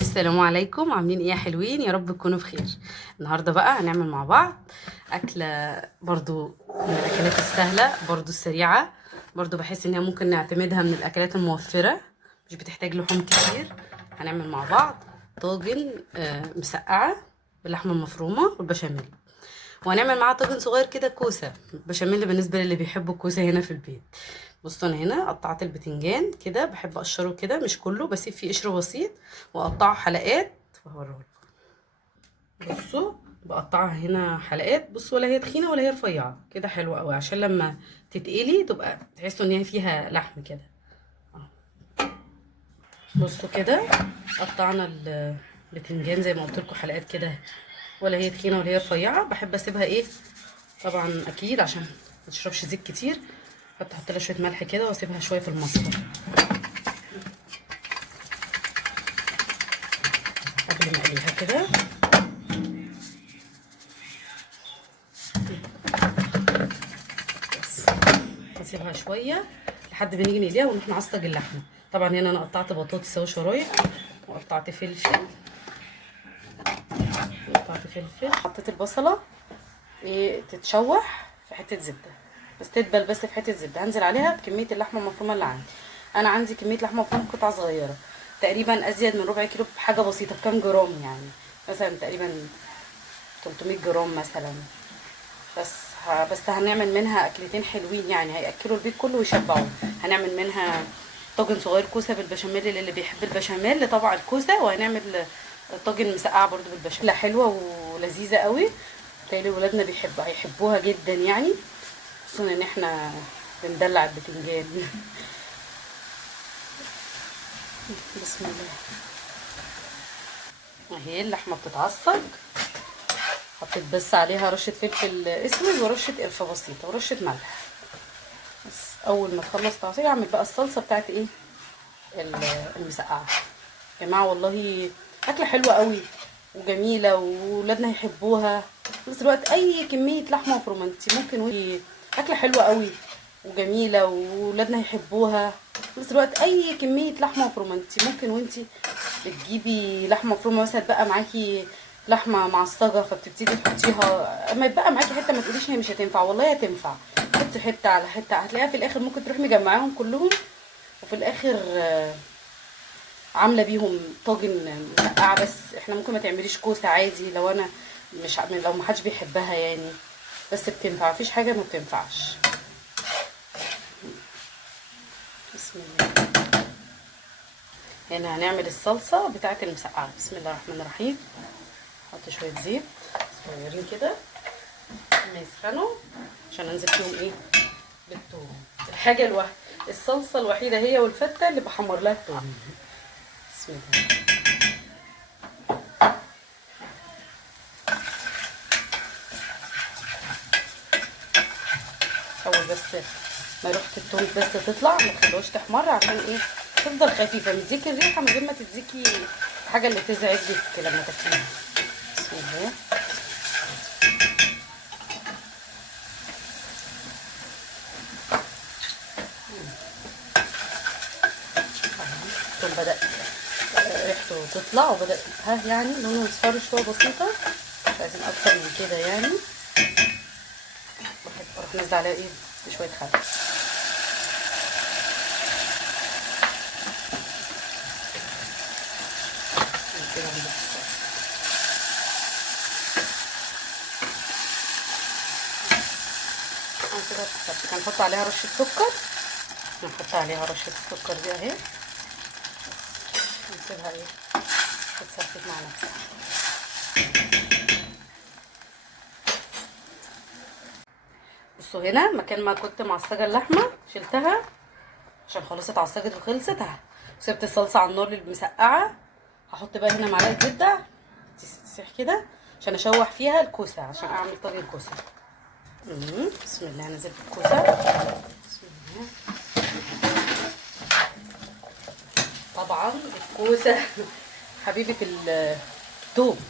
السلام عليكم، عاملين ايه يا حلوين؟ يا رب تكونوا بخير. النهارده بقى هنعمل مع بعض اكله برضو من الاكلات السهله برضو السريعه. برضو بحس ان هي ممكن نعتمدها من الاكلات الموفره، مش بتحتاج لحوم كتير. هنعمل مع بعض طاجن مسقعه باللحمه المفرومه والبشاميل، وهنعمل معاه طاجن صغير كده كوسه بشاميل بالنسبه للي بيحبوا الكوسه هنا في البيت. بصوا انا هنا قطعت البتنجان كده، بحب اقشره كده مش كله، بسيب فيه قشر بسيط واقطعه حلقات وهوريهولكم. بصوا بقطعها هنا حلقات، بصوا ولا هي تخينه ولا هي رفيعه كده، حلوه قوي عشان لما تتقلي تبقى تحسوا ان هي فيها لحم كده. بصوا كده قطعنا البتنجان زي ما قلت لكم حلقات كده، ولا هي تخينه ولا هي رفيعه. بحب اسيبها ايه طبعا اكيد عشان ما تشربش زيت كتير، احط لها شويه ملح كده واسيبها شويه في المصفى قبل ما اقليها كده. بس نسيبها شويه لحد ما نيجي نقليها ونروح نعصج اللحمه. طبعا هنا انا قطعت بطاطس اهو شرايح، وقطعت فلفل، حطيت البصله ايه تتشوح في حته زبده، بس تدبل بس في حته زبده. هنزل عليها بكميه اللحمه المفرومه اللي عندي. انا عندي كميه لحمه مفرومه قطع صغيره، تقريبا ازيد من ربع كيلو بحاجه بسيطه، بكام جرام يعني، مثلا تقريبا 300 جرام مثلا. بس بس هنعمل منها اكلتين حلوين يعني، هياكلوا البيت كله ويشبعوا. هنعمل منها طاجن صغير كوسه بالبشاميل للي بيحب البشاميل طبعا الكوسه، وهنعمل طاجن مسقعه برضو بالبشاميل، حلوه ولذيذه قوي. تالي ولادنا هيحبوها جدا يعني، خصوصا ان احنا بندلع البتنجان. بسم الله. اهي اللحمه بتتعصج، حطيت بس عليها رشه فلفل اسود ورشه قرفه بسيطه ورشه ملح. بس اول ما تخلص تعصير اعمل بقى الصلصه بتاعت ايه المسقعه. يا جماعه والله اكله حلوه قوي وجميله وولادنا يحبوها. في نفس الوقت اي كميه لحمه مفرومه انت ممكن اكله حلوه قوي وجميله وولادنا يحبوها. في نفس الوقت اي كميه لحمه مفرومه انت ممكن وانت بتجيبي لحمه مفرومه مثلا بقى معاكي لحمه معصجه، فبتبتدي تحطيها، اما يبقى معاكي حته ما تقوليش هي مش هتنفع، والله هتنفع. حطي حته على حته هتلاقيها في الاخر ممكن تروحي مجمعاهم كلهم، وفي الاخر عامله بيهم طاجن مسقعه. بس احنا ممكن ما تعمليش كوسه عادي لو انا مش لو ما حدش بيحبها يعني، بس بتنفع، مفيش حاجه ما بتنفعش. بسم الله. هنا هنعمل الصلصه بتاعه المسقعه. بسم الله الرحمن الرحيم. احط شويه زيت صغيرين كده لما يسخنوا عشان انزل فيهم ايه بالثوم. الحاجه الصلصه الوحيده هي والفته اللي بحمر لها الثوم. بسم الله. اول بس ما ريحه التوم بس تطلع، ما تخلوش تحمر عشان ايه تفضل خفيفه، مديكي الريحه من غير ما تديكي الحاجه اللي تزعجك لما تاكليها. بسم الله. التوم بدأ ريحته تطلع وبدأ ها يعني لونه يصفر شويه بسيطه، مش عايزين اكتر من كده يعني. بروح نازله عليها ايه بشويه خل. كده كده تتسبك. هنحط عليها رشه سكر، نحط عليها رشه السكر دي اهي، ونسيبها ايه تتسبك مع نفسها. بصوا هنا مكان ما كنت معصجه اللحمه شلتها عشان خلاص اتعصجت وخلصت، وسبت الصلصه على النار للمسقعه. هحط بقى هنا معلقه زبده تسيح كده عشان اشوح فيها الكوسه عشان اعمل طاجن كوسه. بسم الله. نزلت الكوسه. بسم الله. طبعا الكوسه حبيبه الثوم،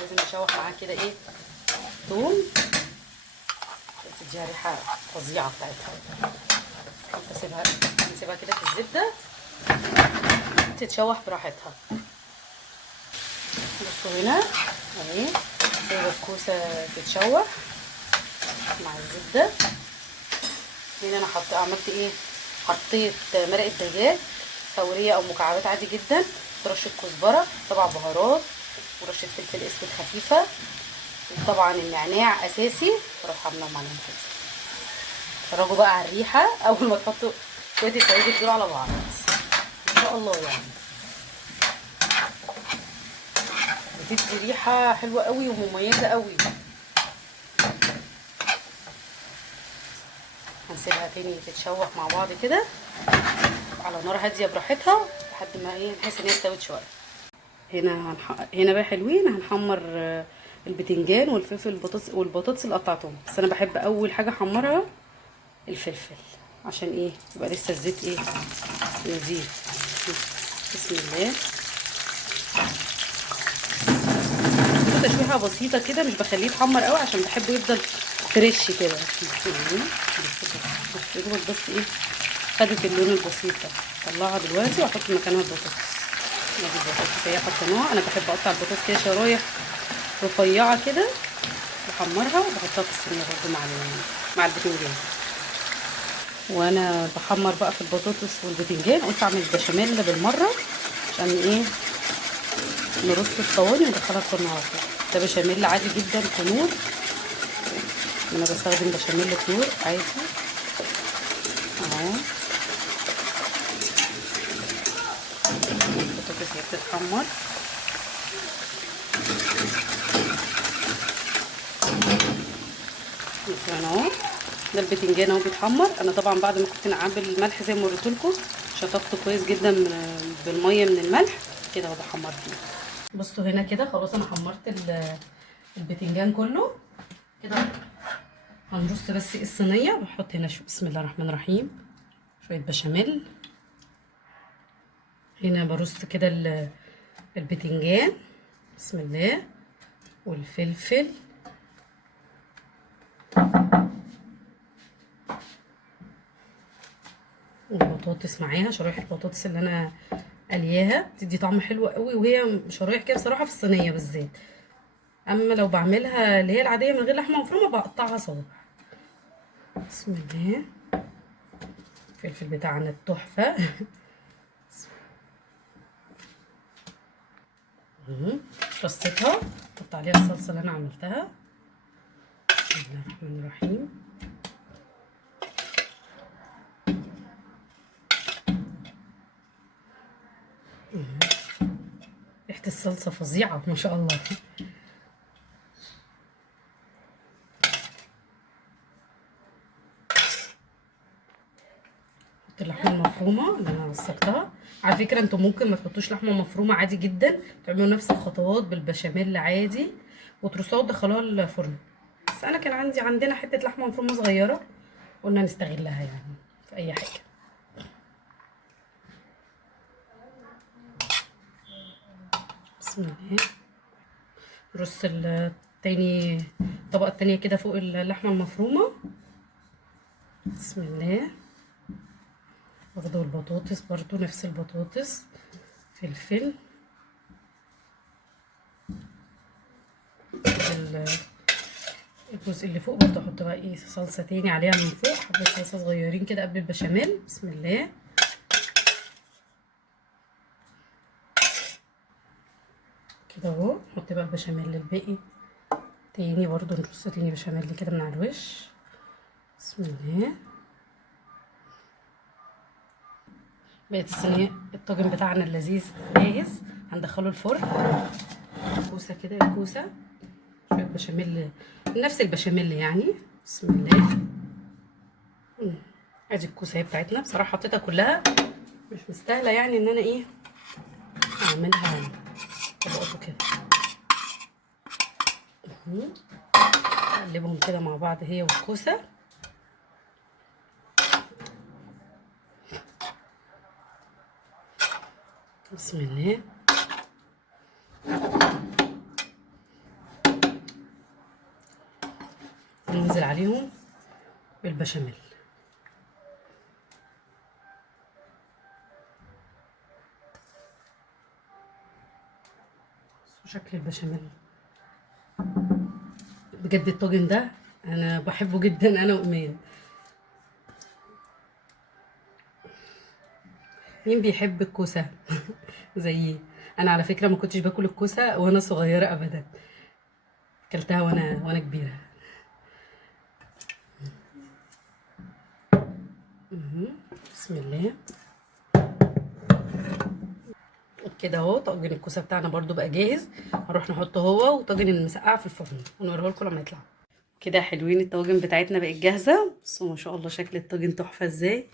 لازم نشوح معاه كده ايه ثوم، تديها ريحه فظيعه بتاعتها. نسيبها كده في الزبده تتشوح براحتها. بصوا هنا اهي سايبه الكوسه تتشوح مع الزبده. هنا انا عملت ايه، حطيت مرقه دجاج فوريه او مكعبات عادي جدا، رشه كزبره، 7 بهارات، ورشه فلفل اسود خفيفه، وطبعا النعناع اساسي. اروح عامله معاهم كده. اتفرجوا بقى على الريحه اول ما تحطوا شويه التوابل دول على بعض ان شاء الله يعني بتدي ريحه حلوه قوي ومميزه قوي. هنسيبها تاني تتشوح مع بعض كده على نار هاديه براحتها لحد ما ايه نحس ان هي استوت شويه. هنا بقى حلوين هنحمر البتنجان والفلفل والبطاطس اللي قطعتهم. بس انا بحب اول حاجه احمرها الفلفل عشان ايه يبقى لسه الزيت ايه نزيف. بسم الله. تشويحه بسيطه كده، مش بخليه يتحمر قوي عشان بحبه يفضل فريش كده يعني. بس ايه خدت اللون البسيط ده. طلعها دلوقتي واحط مكانها البطاطس. ادي البطاطس هي حطيناها. انا بحب اقطع البطاطس كده شرايح رفيعه كده بحمرها وبحطها في الصينيه برده مع البتنجان. وانا بحمر بقى في البطاطس والبتنجان قلت اعمل بشاميل بالمره عشان ايه نرص الصواني وندخلها الفرن على طول. ده بشاميل عادي جدا كنور، انا بستخدم بشاميل كنور عادي اهو. البطاطس هي بتتحمر مثلا اهو. ده البتنجان اهو بيتحمر. انا طبعا بعد ما كنت نعبي الملح زي ما وريت لكم شطفته كويس جدا بالميه من الملح كده اهو بحمر فيه. بصوا هنا كده خلاص انا حمرت البتنجان كله كده. هنرص بس الصينيه. بحط هنا بسم الله الرحمن الرحيم شويه بشاميل. هنا برص كده البتنجان بسم الله والفلفل والبطاطس معاها. شرايح البطاطس اللي انا قلياها بتدي طعم حلو قوي وهي شرايح كده بصراحه في الصينيه بالذات. اما لو بعملها اللي هي العاديه من غير لحمه مفرومه بقطعها صوابع. بسم الله. الفلفل بتاعنا التحفه. رصيتها احط عليها الصلصه اللي انا عملتها. بسم الله الرحمن الرحيم. ريحه الصلصه فظيعه ما شاء الله. اللحمه المفرومه اللي انا وسقتها. على فكره انتم ممكن ما تحطوش لحمه مفرومه عادي جدا، تعملوا نفس الخطوات بالبشاميل عادي وترصوها وتدخلوها الفرن. بس انا كان عندنا حته لحمه مفرومه صغيره قلنا نستغلها يعني في اي حاجه. بسم الله. نرص التاني الطبقه التانيه كده فوق اللحمه المفرومه. بسم الله. برضو البطاطس برضو نفس البطاطس فلفل الجزء اللي فوق برضو احط بقى ايه صلصه تاني عليها من فوق حبه صلصه صغيرين كده قبل البشاميل. بسم الله. كده اهو. نحط بقى البشاميل الباقي تاني برضو نرص تاني بشاميل كده من على الوش. بسم الله. بقت الصينيه الطاجن بتاعنا اللذيذ جاهز. هندخله الفرن. كوسه كده الكوسه شويه بشاميل نفس البشاميل يعني. بسم الله. ادي الكوسه بتاعتنا. بصراحه حطيتها كلها مش مستاهله يعني ان انا ايه اعملها طبقاته كده. نقلبهم كده مع بعض هي والكوسه. بسم الله. ننزل عليهم بالبشاميل. شكل البشاميل بجد الطاجن ده انا بحبه جدا انا وايمان. مين بيحب الكوسه زيي؟ انا على فكره ما كنتش باكل الكوسه وانا صغيره ابدا، اكلتها وانا كبيره. بسم الله. كده اهو طاجن الكوسه بتاعنا برضو بقى جاهز، هنروح نحطه هو وطاجن المسقعه في الفرن ونوريه لكم لما يطلع. كده حلوين، الطواجن بتاعتنا بقت جاهزه. بصوا ما شاء الله شكل الطاجن تحفه ازاي.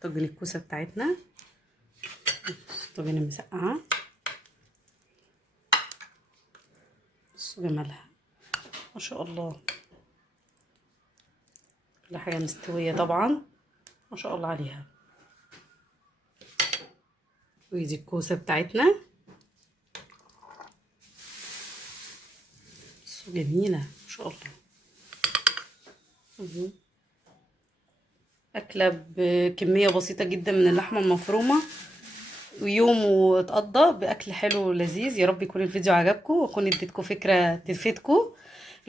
طاجن الكوسه بتاعتنا، طاجن المسقعه، بصوا جمالها ما شاء الله، كل حاجه مستويه طبعا ما شاء الله عليها. ودي الكوسه بتاعتنا، بصوا جميله ما شاء الله. أكلة بكمية بسيطة جدا من اللحمة المفرومة، ويوم واتقضى بأكل حلو ولذيذ. يا رب يكون الفيديو عجبكم واكون اديتكم فكرة تفيدكم.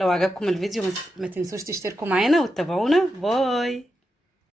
لو عجبكم الفيديو ما تنسوش تشتركوا معانا وتتابعونا. باي.